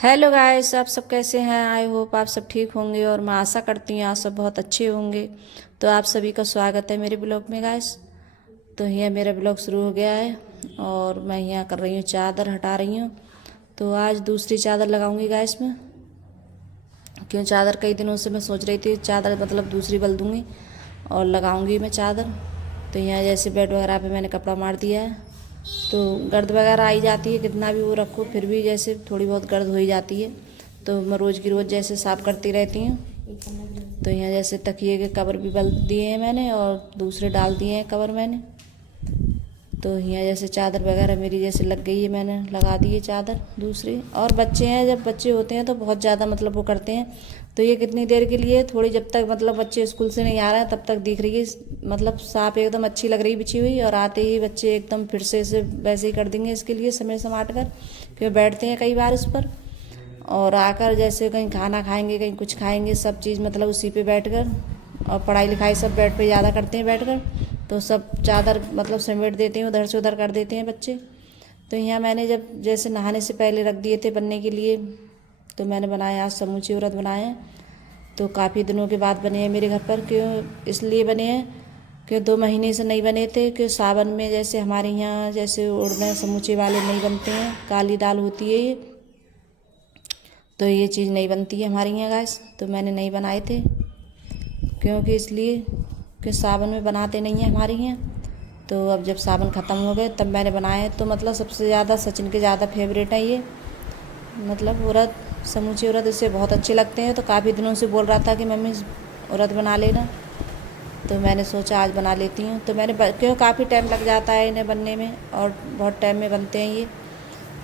Hello guys, आप सब कैसे हैं। आई होप आप सब ठीक होंगे और मैं आशा करती हूँ आप सब बहुत अच्छे होंगे। तो आप सभी का स्वागत है मेरे ब्लॉग में गाइस। तो यहाँ मेरा ब्लॉग शुरू हो गया है और मैं यहाँ कर रही हूँ, चादर हटा रही हूँ। तो आज दूसरी चादर लगाऊंगी गाइस मैं, क्यों चादर कई दिनों से मैं सोच रही थी चादर मतलब दूसरी बल दूंगी और लगाऊंगी मैं चादर। तो यहाँ जैसे बेड वगैरह पे मैंने कपड़ा मार दिया है, तो गर्द वगैरह आई जाती है, कितना भी वो रखो फिर भी जैसे थोड़ी बहुत गर्द हो ही जाती है। तो मैं रोज़ की रोज़ जैसे साफ़ करती रहती हूँ। तो यहाँ जैसे तकिए के कवर भी बल दिए हैं मैंने और दूसरे डाल दिए हैं कवर मैंने। तो यहाँ जैसे चादर वगैरह मेरी जैसे लग गई है, मैंने लगा दी है चादर दूसरी। और बच्चे हैं, जब बच्चे होते हैं तो बहुत ज़्यादा मतलब वो करते हैं। तो ये कितनी देर के लिए, थोड़ी जब तक मतलब बच्चे स्कूल से नहीं आ रहे हैं तब तक दिख रही है मतलब साफ एकदम अच्छी लग रही बिछी हुई, और आते ही बच्चे एकदम फिर से वैसे ही कर देंगे इसके लिए समय समाट कर, क्योंकि बैठते हैं कई बार इस पर। और आकर जैसे कहीं खाना खाएंगे कहीं कुछ खाएंगे, सब चीज़ मतलब उसी पे बैठकर, और पढ़ाई लिखाई सब बेड पे ज़्यादा करते हैं बैठकर। तो सब चादर मतलब समेट देते हैं, उधर से उधर कर देते हैं बच्चे। तो यहाँ मैंने जब जैसे नहाने से पहले रख दिए थे बनने के लिए, तो मैंने बनाया आज समूचे व्रत बनाए हैं। तो काफ़ी दिनों के बाद बने हैं मेरे घर पर, क्यों इसलिए बने हैं कि 2 महीने से नहीं बने थे, कि सावन में जैसे हमारे यहाँ जैसे उड़ने समूचे वाले नहीं बनते हैं, काली दाल होती है ये, तो ये चीज़ नहीं बनती है हमारे यहाँ गैस। तो मैंने नहीं बनाए थे, क्योंकि इसलिए कि सावन में बनाते नहीं हैं हमारे यहाँ। तो अब जब सावन ख़त्म हो गए तब मैंने बनाए। तो मतलब सबसे ज़्यादा सचिन के ज़्यादा फेवरेट है ये, मतलब व्रत, समूचे व्रत इससे बहुत अच्छे लगते हैं। तो काफ़ी दिनों से बोल रहा था कि मम्मी व्रत बना लेना, तो मैंने सोचा आज बना लेती हूँ। तो मैंने क्यों काफ़ी टाइम लग जाता है इन्हें बनने में, और बहुत टाइम में बनते हैं ये।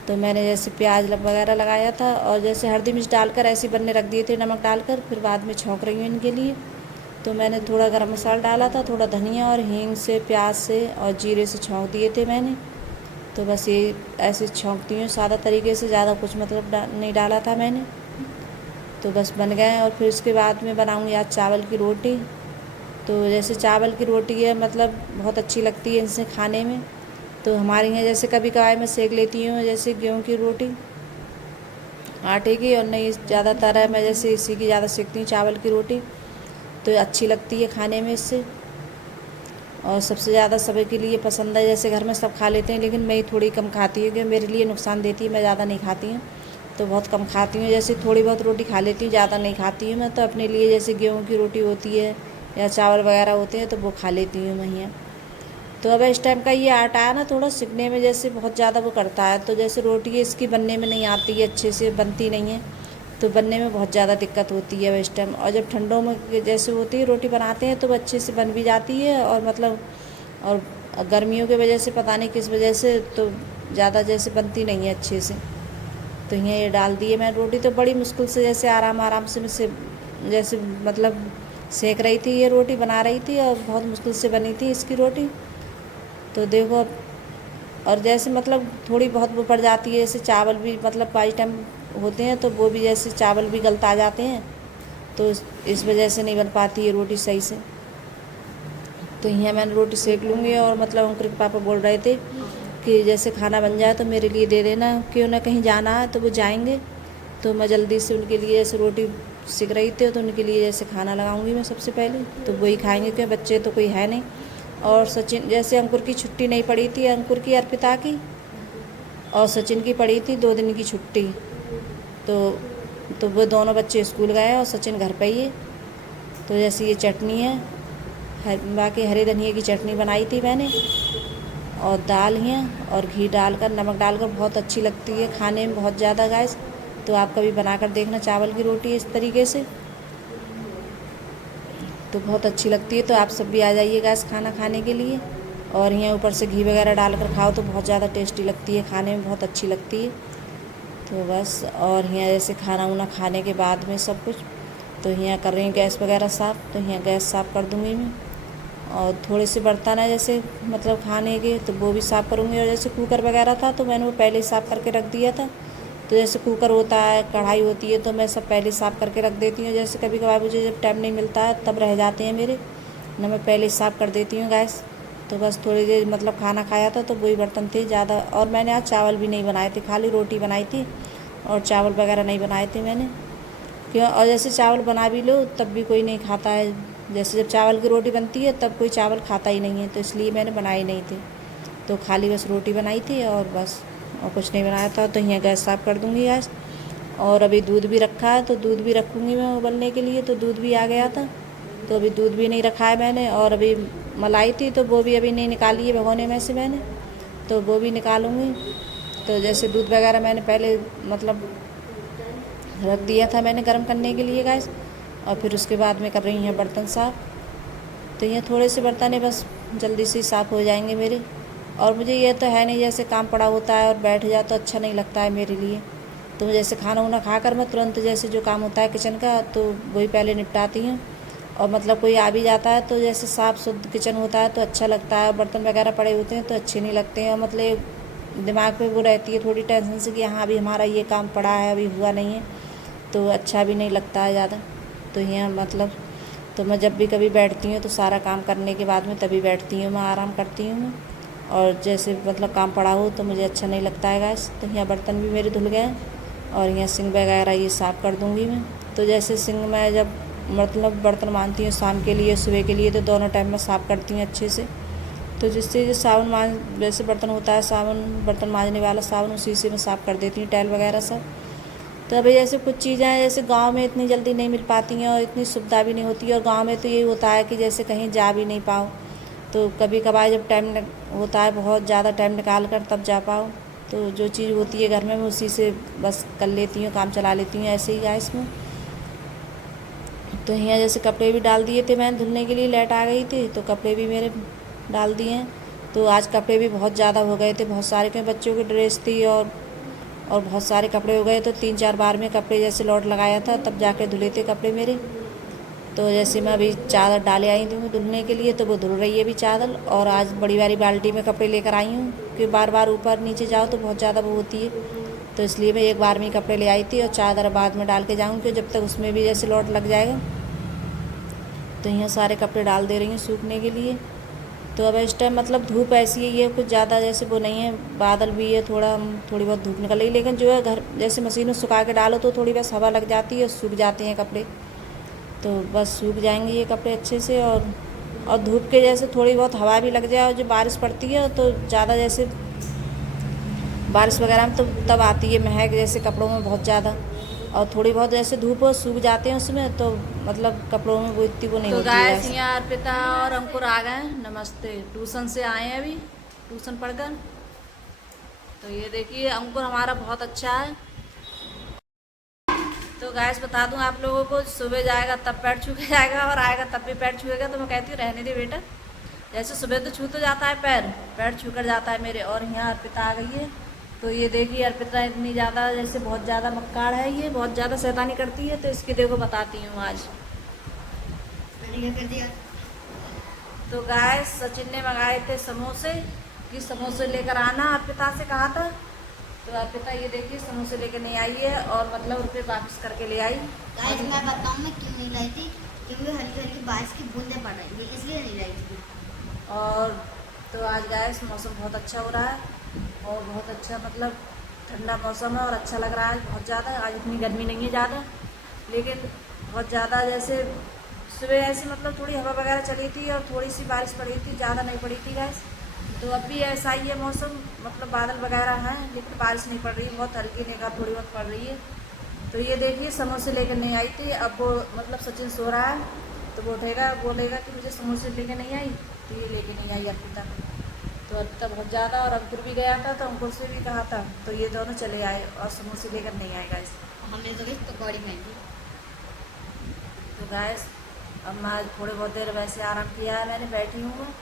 तो मैंने जैसे प्याज वगैरह लगाया था और जैसे हल्दी मिर्च डालकर ऐसे बनने रख दिए थे, नमक डालकर, फिर बाद में छौंक रही हूँ इनके लिए। तो मैंने थोड़ा गरम मसाला डाला था, थोड़ा धनिया और हींग से, प्याज से और जीरे से छौंक दिए थे मैंने। तो बस ये ऐसे छौंकती हूँ सादा तरीके से, ज़्यादा कुछ मतलब नहीं डाला था मैंने। तो बस बन गए। और फिर उसके बाद में बनाऊँगी आज चावल की रोटी। तो जैसे चावल की रोटी है मतलब बहुत अच्छी लगती है इनसे खाने में। तो हमारे यहाँ जैसे कभी कभार मैं सेक लेती हूँ जैसे गेहूँ की रोटी आटे की, और नहीं ज़्यादातर है मैं जैसे इसी की ज़्यादा सेकती हूँ चावल की रोटी। तो अच्छी लगती है खाने में इससे, और सबसे ज़्यादा सभी के लिए पसंद है। जैसे घर में सब खा लेते हैं लेकिन मैं थोड़ी कम खाती हूँ, क्योंकि मेरे लिए नुकसान देती है, मैं ज़्यादा नहीं खाती हूँ। तो बहुत कम खाती हूँ, जैसे थोड़ी बहुत रोटी खा लेती हूँ, ज़्यादा नहीं खाती हूँ मैं। तो अपने लिए जैसे गेहूँ की रोटी होती है या चावल वगैरह होते हैं तो वो खा लेती हूँ मैं यहाँ। तो अब इस टाइम का ये आटा है ना, थोड़ा सिकने में जैसे बहुत ज़्यादा वो करता है, तो जैसे रोटी इसकी बनने में नहीं आती है, अच्छे से बनती नहीं है। तो बनने में बहुत ज़्यादा दिक्कत होती है इस टाइम। और जब ठंडों में जैसे होती है रोटी बनाते हैं तो अच्छे से बन भी जाती है, और मतलब और गर्मियों की वजह से पता नहीं किस वजह से तो ज़्यादा जैसे बनती नहीं है अच्छे से। तो यहाँ ये डाल दिए मैं रोटी। तो बड़ी मुश्किल से जैसे आराम आराम से मुझसे जैसे मतलब सेक रही थी, ये रोटी बना रही थी, और बहुत मुश्किल से बनी थी इसकी रोटी। तो देखो और जैसे मतलब थोड़ी बहुत वो पड़ जाती है, जैसे चावल भी मतलब पाँच टाइम होते हैं तो वो भी जैसे चावल भी गलता आ जाते हैं, तो इस वजह से नहीं बन पाती है रोटी सही से। तो यहाँ मैंने रोटी सेक लूँगी। और मतलब अंकुर के पापा बोल रहे थे कि जैसे खाना बन जाए तो मेरे लिए दे देना, क्यों ना कहीं जाना है तो वो जाएंगे। तो मैं जल्दी से उनके लिए जैसे रोटी सेक रही थी, तो उनके लिए जैसे खाना लगाऊंगी मैं सबसे पहले, तो वही खाएंगे, क्योंकि बच्चे तो कोई है नहीं। और सचिन जैसे अंकुर की छुट्टी नहीं पड़ी थी, अंकुर की अर्पिता की और सचिन की पड़ी थी 2 दिन की छुट्टी। तो वो दोनों बच्चे स्कूल गए और सचिन घर पे ही है। तो जैसे ये चटनी है, बाकी हरे धनिए की चटनी बनाई थी मैंने, और दाल है और घी डालकर, नमक डालकर, बहुत अच्छी लगती है खाने में बहुत ज़्यादा गैस। तो आप कभी बनाकर देखना चावल की रोटी इस तरीके से, तो बहुत अच्छी लगती है। तो आप सब भी आ जाइए गैस खाना खाने के लिए। और यहाँ ऊपर से घी वगैरह डालकर खाओ तो बहुत ज़्यादा टेस्टी लगती है, खाने में बहुत अच्छी लगती है। तो बस, और यहाँ जैसे खाना वाना खाने के बाद में सब कुछ, तो यहाँ कर रही हूँ गैस वगैरह साफ़। तो यहाँ गैस साफ़ कर दूँगी मैं, और थोड़े से बर्तन है जैसे मतलब खाने के, तो वो भी साफ़ करूँगी। और जैसे कुकर वगैरह था तो मैंने वो पहले ही साफ़ करके रख दिया था। तो जैसे कुकर होता है, कढ़ाई होती है, तो मैं सब पहले साफ़ करके रख देती हूँ। जैसे कभी कभार मुझे जब टाइम नहीं मिलता है तब रह जाते हैं मेरे ना, मैं पहले साफ़ कर देती हूँ गैस। तो बस थोड़ी देर मतलब खाना खाया था तो वही बर्तन थे ज़्यादा। और मैंने आज चावल भी नहीं बनाए थे, खाली रोटी बनाई थी और चावल वगैरह नहीं बनाए थे मैंने, क्यों, और जैसे चावल बना भी लो तब भी कोई नहीं खाता है, जैसे जब चावल की रोटी बनती है तब कोई चावल खाता ही नहीं है, तो इसलिए मैंने बनाए नहीं थे। तो खाली बस रोटी बनाई थी और बस, और कुछ नहीं बनाया था। तो यहाँ गैस साफ़ कर दूँगी गैस। और अभी दूध भी रखा है, तो दूध भी रखूँगी मैं उबलने के लिए। तो दूध भी आ गया था, तो अभी दूध भी नहीं रखा है मैंने। और अभी मलाई थी तो वो भी अभी नहीं निकाली है भगोने में से मैंने, तो वो भी निकालूँगी। तो जैसे दूध वगैरह मैंने पहले मतलब रख दिया था मैंने गर्म करने के लिए गैस, और फिर उसके बाद में कर रही हैं बर्तन साफ़। तो ये थोड़े से बर्तन है, बस जल्दी से साफ़ हो जाएंगे मेरे। और मुझे ये तो है नहीं जैसे काम पड़ा होता है और बैठ जाओ तो अच्छा नहीं लगता है मेरे लिए। तो जैसे खाना वाना खा कर मैं तुरंत जैसे जो काम होता है किचन का तो वही पहले निपटाती हूँ। और मतलब कोई आ भी जाता है तो जैसे साफ़ शुद्ध किचन होता है तो अच्छा लगता है, और बर्तन वगैरह पड़े होते हैं तो अच्छे नहीं लगते हैं। और मतलब दिमाग पे वो रहती है थोड़ी टेंशन से कि हाँ अभी हमारा ये काम पड़ा है, अभी हुआ नहीं है, तो अच्छा भी नहीं लगता है ज़्यादा। तो यहाँ मतलब तो मैं जब भी कभी बैठती हूँ तो सारा काम करने के बाद में तभी बैठती हूँ, मैं आराम करती हूँ मैं। और जैसे मतलब काम पड़ा हो तो मुझे अच्छा नहीं लगता है गैस। तो यहाँ बर्तन भी मेरे धुल गए, और यहाँ सिंक वगैरह ये साफ़ कर दूँगी मैं। तो जैसे सिंक में जब मतलब बर्तन मांजती हूँ शाम के लिए सुबह के लिए, तो दोनों टाइम में साफ़ करती हूँ अच्छे से। तो जिससे जो साबुन मांज जैसे बर्तन होता है साबुन, बर्तन मांजने वाला साबुन, उसी से मैं साफ़ कर देती हूँ टाइल वगैरह सब। तो अभी जैसे कुछ चीज़ें हैं जैसे गांव में इतनी जल्दी नहीं मिल पाती हैं और इतनी सुविधा भी नहीं होती है, और गांव में तो यही होता है कि जैसे कहीं जा भी नहीं पाओ, तो कभी कभार जब टाइम होता है बहुत ज़्यादा टाइम निकाल कर तब जा पाओ। तो जो चीज़ होती है घर में मैं उसी से बस कर लेती हूँ, काम चला लेती हूँ ऐसे ही गैस में। तो यहाँ जैसे कपड़े भी डाल दिए थे मैंने धुलने के लिए, लाइट आ गई थी तो कपड़े भी मेरे डाल दिए हैं। तो आज कपड़े भी बहुत ज़्यादा हो गए थे, बहुत सारे के बच्चों की ड्रेस थी और बहुत सारे कपड़े हो गए। तो 3-4 बार में कपड़े जैसे लौट लगाया था तब जाके धुले थे कपड़े मेरे। तो जैसे मैं अभी चादर डाले आई थी धुलने के लिए, तो वो धुल रही है अभी चादर। और आज बड़ी वाली बाल्टी में कपड़े लेकर आई हूँ, क्योंकि बार बार ऊपर नीचे जाओ तो बहुत ज़्यादा वो होती है, तो इसलिए मैं एक बार में ही कपड़े ले आई थी और चादर बाद में डाल के जाऊँगी, क्योंकि जब तक उसमें भी जैसे लौट लग जाएगा। तो यहाँ सारे कपड़े डाल दे रही हूँ सूखने के लिए। तो अब इस टाइम मतलब धूप ऐसी है, ये कुछ ज़्यादा जैसे वो नहीं है, बादल भी है, थोड़ी बहुत धूप निकल रही, लेकिन जो है घर जैसे मशीन में सुखा के डालो तो थोड़ी बस हवा लग जाती है, सूख जाते हैं कपड़े। तो बस सूख जाएंगे ये कपड़े अच्छे से। और धूप के जैसे थोड़ी बहुत हवा भी लग जाए और जो बारिश पड़ती है तो ज़्यादा जैसे बारिश वगैरह में तो तब आती है महक जैसे कपड़ों में बहुत ज़्यादा। और थोड़ी बहुत जैसे धूप हो सूख जाते हैं उसमें, तो मतलब कपड़ों में वो इतनी वो नहीं होती है। तो गाइस यहाँ अर्पिता और अंकुर आ गए, नमस्ते, ट्यूशन से आए हैं अभी, ट्यूशन पढ़कर। तो ये देखिए अंकुर हमारा बहुत अच्छा है। तो गाइस बता दूं आप लोगों को, सुबह जाएगा तब पैर छू के जाएगा और आएगा तब भी पैर छुएगा। तो मैं कहती हूँ रहने दे बेटा, जैसे सुबह तो छू तो जाता है पैर छू कर जाता है मेरे। और यहाँ अर्पिता आ गई है। तो ये देखिए अर्पिता इतनी ज़्यादा जैसे बहुत ज़्यादा मक्कार है, ये बहुत ज़्यादा शैतानी करती है। तो इसकी देखो बताती हूँ आज मैंने क्या कर दिया। तो गाइस सचिन ने मंगाए थे समोसे, कि समोसे लेकर आना अर्पिता से कहा था। तो अर्पिता ये देखिए समोसे लेकर नहीं आई है, और मतलब रुपये वापस करके ले आई। गाइस मैं बताऊँ मैं क्यों नहीं लाई थी, क्योंकि हल्की हल्की बारिश की बूंदें पड़ रही थी, इसलिए नहीं लाई थी। और तो आज गाइस मौसम बहुत अच्छा हो रहा है, और बहुत अच्छा मतलब ठंडा मौसम है और अच्छा लग रहा है बहुत ज़्यादा। आज इतनी गर्मी नहीं है ज़्यादा, लेकिन बहुत ज़्यादा जैसे सुबह ऐसी मतलब थोड़ी हवा वगैरह चली थी और थोड़ी सी बारिश पड़ी थी, ज़्यादा नहीं पड़ी थी गैस। तो अब भी ऐसा ही है मौसम, मतलब बादल वगैरह हैं लेकिन बारिश नहीं पड़ रही, बहुत हल्की निगाह थोड़ी बहुत पड़ रही है। तो ये देखिए समोसे लेकर नहीं आई थी। अब वो मतलब सचिन सो रहा है तो वो उठेगा बोलेगा कि मुझे समोसे लेकर नहीं आई, तो ये लेके नहीं आई अर्पिता। तो अर्पिता बहुत ज़्यादा, और अंकुर भी गया था तो अंकुर से भी कहा था, तो ये दोनों चले आए और समोसे लेकर नहीं आए गैस। हमने तो गई पकौड़ी खाई। तो गैस अब मैं थोड़ी बहुत देर वैसे आराम किया है मैंने, बैठी हूँ मैं,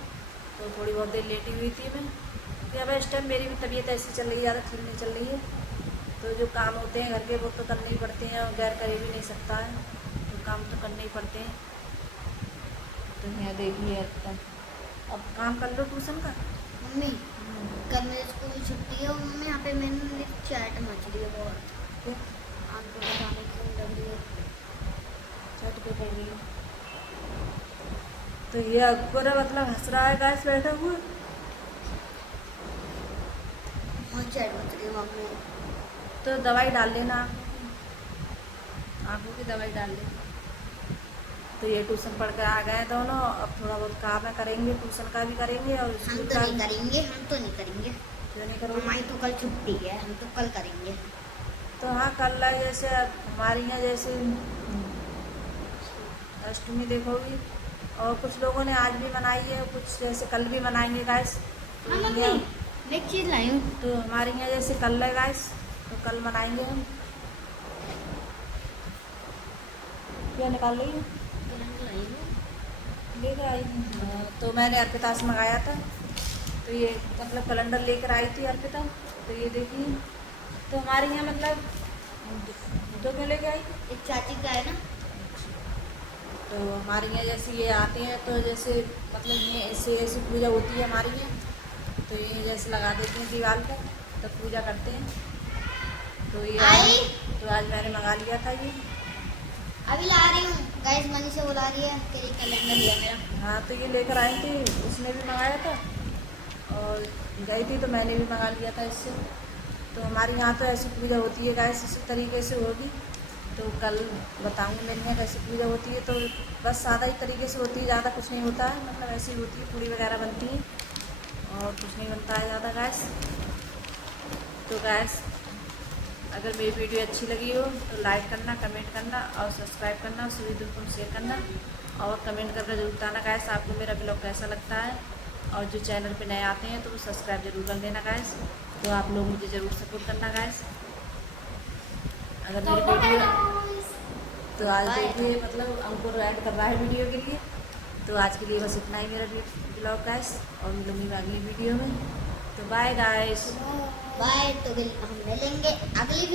तो थोड़ी बहुत देर लेटी हुई थी मैं। कि अब इस टाइम मेरी भी तबीयत ऐसी चल रही है, ज़्यादा ठीक नहीं चल रही है। तो जो काम होते हैं घर के वो तो करने ही पड़ते हैं, और गैर करे भी नहीं सकता है, तो काम तो करने ही पड़ते हैं। तो यहाँ देखिए अब काम कर लो ट्यूशन का। मम्मी कल मेरे स्कूल छुट्टी है, और मम्मी यहाँ पे मैंने चैट मच रही है बहुत, आपको बताने की लग रही है छत पे पड़ रही है। तो ये अकबर मतलब हंस रहा है गैस बैठा हुआ, बहुत चैट मच रही है मम्मी। तो दवाई डाल लेना आँखों की दवाई डाल लेना। तो ये ट्यूशन पढ़ कर आ गए दोनों, अब थोड़ा बहुत काम है करेंगे, ट्यूशन का भी करेंगे और हम स्कूल तो का नहीं भी। करेंगे, हम तो नहीं करेंगे, क्यों नहीं करोगे? हमारी तो कल छुट्टी है, हम तो कल करेंगे। तो हाँ कल है, जैसे अब हमारी यहाँ जैसे अष्टमी देखोगी, और कुछ लोगों ने आज भी मनाई है, कुछ जैसे कल भी मनाएंगे गाइस। हाँ मम्मी, मैं एक चीज़ लाई हूँ। तो हमारे यहाँ जैसे कल है गाइस, तो कल मनाएंगे हम। क्या निकाल रही हूँ? लेकर आई हूँ। तो मैंने अर्पिता से मंगाया था, तो ये मतलब कैलेंडर लेकर आई थी अर्पिता। तो ये देखिए, तो हमारे यहाँ मतलब दो क्यों लेके आई? एक चाची का है ना, तो हमारे यहाँ जैसे ये आते हैं, तो जैसे मतलब ये ऐसे ऐसी पूजा होती है हमारे यहाँ। तो ये जैसे लगा देते हैं दीवार पर, तब पूजा करते हैं। तो ये आई? तो आज मैंने मंगा लिया था ये। अभी ला रही हूँ गाइस, मनी से बुला रही है कि कैलेंडर लिया मेरा। हाँ तो ये लेकर आई थी, उसने भी मंगाया था और गई थी तो मैंने भी मंगा लिया था इससे। तो हमारे यहाँ तो ऐसी पूजा होती है गाइस, इसी तरीके से होगी। तो कल बताऊँगी मेरे यहाँ कैसी पूजा होती है। तो बस सादा ही तरीके से होती है, ज़्यादा कुछ नहीं होता है, मतलब ऐसी ही होती है, पूड़ी वगैरह बनती है और कुछ नहीं बनता है ज़्यादा गैस। तो गैस अगर मेरी वीडियो अच्छी लगी हो तो लाइक करना, कमेंट करना और सब्सक्राइब करना, सभी दोस्तों को शेयर करना और कमेंट करके जरूर बताना गैस आपको मेरा ब्लॉग कैसा लगता है। और जो चैनल पे नए आते हैं तो वो सब्सक्राइब जरूर कर देना गैस। तो आप लोग मुझे ज़रूर सपोर्ट करना गैस। अगर मेरी वीडियो तो आज देखिए मतलब अंकुर ऐड कर रहा है वीडियो के लिए। तो आज के लिए बस इतना ही मेरा ब्लॉग गैस, और मिलूंगी मैं अगली वीडियो में। तो बाय गाइस। बाय, तो हम मिलेंगे अगली